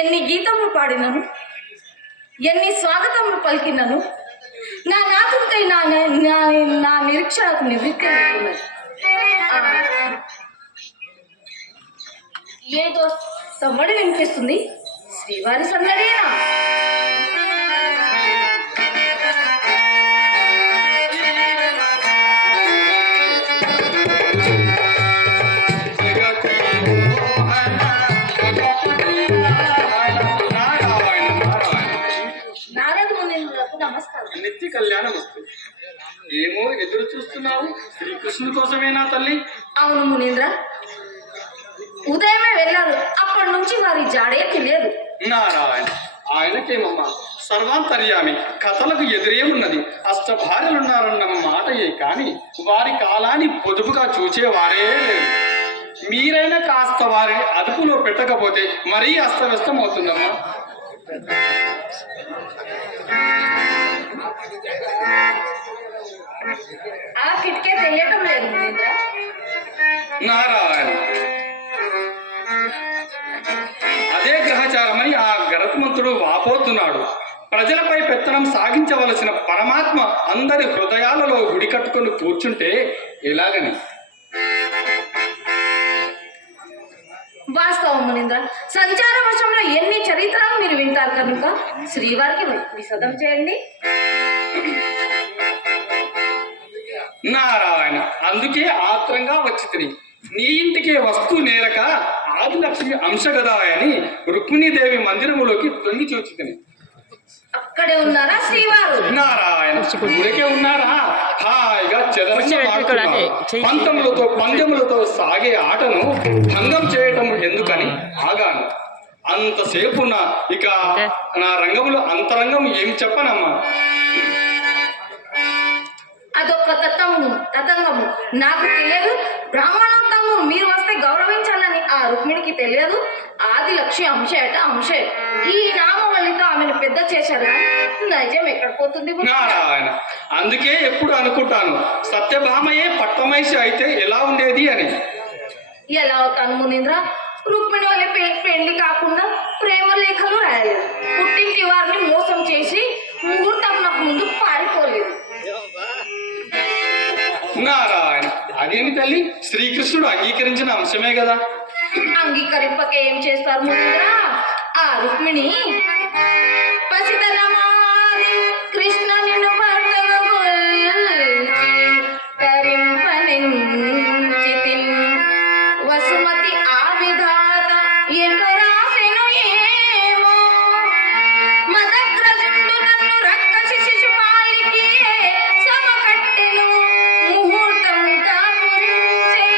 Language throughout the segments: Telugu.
ఎన్ని గీతములు పాడినను, ఎన్ని స్వాగతములు పలికినను, నా నాథునికై నా నిరీక్షణకు నివృత్తి అవుతున్నది. ఏదో సమ్మడి వినిపిస్తుంది. శ్రీవారి సందడేనా? నిత్య కళ్యాణం వస్తుంది. ఏమో ఎదురు చూస్తున్నావు? శ్రీకృష్ణుని కోసమేనా తల్లి? అవును మునీంద్ర, ఉదయమే వెళ్ళారు. అప్పటి నుంచి వారి జాడే తెలియదు. నారాయణ, ఆయనకేమమ్మా, సర్వాంతర్యామి, కథలకు ఎదురే ఉన్నది. అష్టభార్యలున్నారన్న మాటయే కాని వారి కాలాన్ని పొదుపుగా చూచేవారే లేదు. మీరైనా కాస్త వారిని అదుపులో పెట్టకపోతే మరీ అస్తవ్యస్తం అవుతుందమ్మా. ఆ కిటికే తెలియటం లేదు మునీంద్ర. నారాయణ, అదే గ్రహచారమని ఆ గరత్మంతుడు వాపోతున్నాడు. ప్రజలపై పెత్తనం సాగించవలసిన పరమాత్మ అందరి హృదయాలలో గుడి కట్టుకొని కూర్చుంటే ఎలాగని? వాస్తవం మునీంద్ర, సంచార వర్షంలో ఎన్ని చరిత్రలు మీరు వింటారు కనుక శ్రీవారికి విశదం చేయండి. నారాయణ, అందుకే ఆత్రంగా వచ్చి తిని నీ ఇంటికే వస్తూ నేరక ఆదిలక్ష్మి అంశగదాయని రుక్మిణీదేవి మందిరములోకి తొంగి చూచి తిని. అక్కడే ఉన్నారా శ్రీవారు? నారాయణ, ఊరికే ఉన్నారా? హాయిగా పంతములతో పందెములతో సాగే ఆటను భంగం చేయటం ఎందుకని ఆగాను. అంతసేపు ఇక నా రంగములో అంతరంగం ఏం చెప్పనమ్మా. అదొక తతంగము నాకు తెలియదు. బ్రాహ్మణోత్తము మీరు వస్తే గౌరవించాలని ఆ రుక్మిణికి తెలియదు. ఆది లక్ష్మి అంశేట అంశే ఈ నామవల్లితో ఆమెను పెద్ద చేశారు. నైజం ఎక్కడ పోతుంది? నారాయణ, అందుకే ఎప్పుడు అనుకుంటాను సత్యభామయే పట్టమైసి అయితే ఎలా ఉండేది అని. ఎలా అవుతాను మునీంద్ర? రుక్మిణి వల్ల పెళ్లి కాకుండా ప్రేమ లేఖలు రాయలేదు. పుట్టింటి వారిని మోసం చేసి ముహూర్తం ముందు పారిపోలేదు. నారాయణ, అదేమి తల్లి, శ్రీకృష్ణుడు అంగీకరించిన అంశమే కదా. అంగీకరింపక ఏం చేస్తారు మునీంద్ర? ఆ రుక్మిణి పసితనమాది కృష్ణ నిన్ను వసుమతి ఆ విధాత ఎటురాసెను ఏమో మదగ్రజుండు నన్ను రక్కసి శిశుపాలికి సమకట్టెను ముహూర్తం కాపుంచే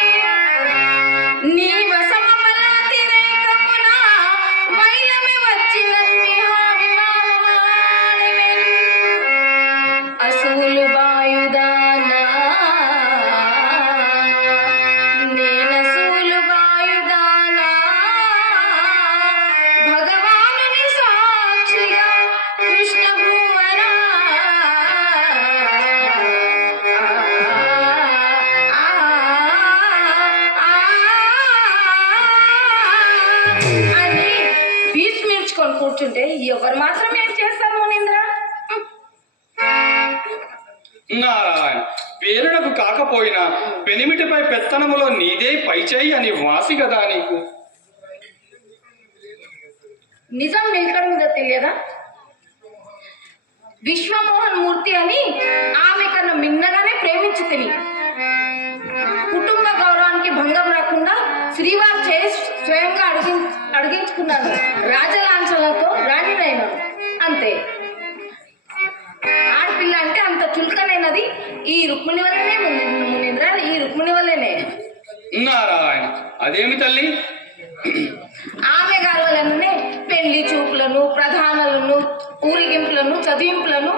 కూర్చుంటే ఎవరు మాత్రం ఏం చేస్తారు మునీంద్ర? నారాయణ, పేరునకు కాకపోయినా పెనిమిటిపై పెత్తనములో నీదే పైచేయి అని వాసి కదా నీకు. నిజం నిలకడ మీద తెలియదా? విశ్వమోహన్ మూర్తి అని ఆమె కన్నా మిన్నగానే ప్రేమించి తిని కుటుంబ గౌరవానికి భంగం రాకుండా శ్రీవారు స్వయంగా అడిగించుకున్నాను. రాజలాంఛలతో రాణినైనాను, అంతే. ఆడపిల్ల అంటే అంత చులకనైనది ఈ రుక్మిణి వల్లనే మునీంద్ర, ఈ రుక్మిణి వల్లనే. నారాయణ, అదేమి తల్లి? ఆమె గారి వలననే పెళ్లి చూపులను, ప్రధానాలను, ఊరిగింపులను, చదివింపులను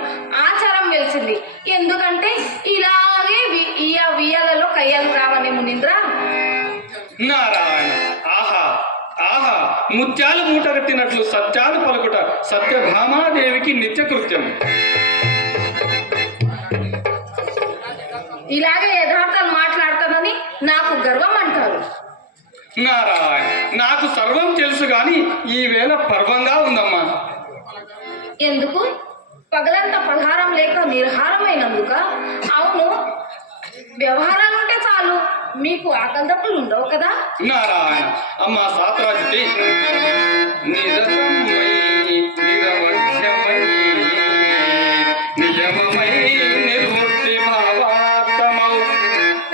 ఆచారం వెలిసింది. ఎందుకంటే ఇలాగే వియ్యాలలో కయ్యాలు రావని మునీంద్ర. నారాయణ, ఆహా ఆహా, ముత్యాలు మూటగట్టినట్లు సత్యాలు పలుకుట సత్యభామాదేవికి నిత్యకృత్యం. ఇలాగే యథార్థాలు మాట్లాడతానని నాకు గర్వం అంటారు. నారాయణ, నాకు సర్వం తెలుసు గాని ఈవేళ పర్వంగా ఉందమ్మా. ఎందుకు? పగలంతా పలహారం లేక నిర్హారమైనందుక? అవును, వ్యవహారాలుంటే చాలు, మీకు ఆకలి దప్పులు ఉండవు కదా. నారాయణ, అమ్మా సాత్రాజితి, నిరతమై నిరవధ్యమై నియమమై నిర్వృత్తి భావాత్తమౌ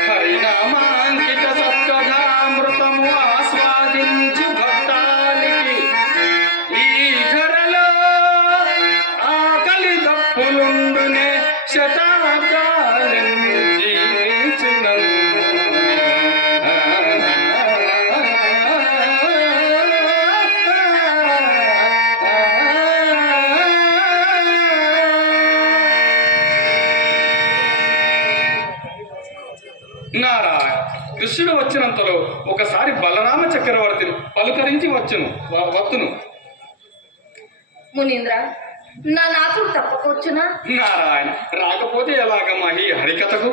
హరినామాంకిత సత్కథామృతము ఆస్వాదించు భక్తాలికి ఈ ధరలో ఆకలి దప్పులుండునే శతాబ్దాలను జీవించినను. నారాయణ, కృష్ణుడు వచ్చినంతలో ఒకసారి బలరామ చక్రవర్తిని పలుకరించి వత్తును. మునీంద్ర, నా నాకుడు తప్పకొచ్చునా? నారాయణ, రాకపోతే ఎలాగమ్మా ఈ హరికథకు?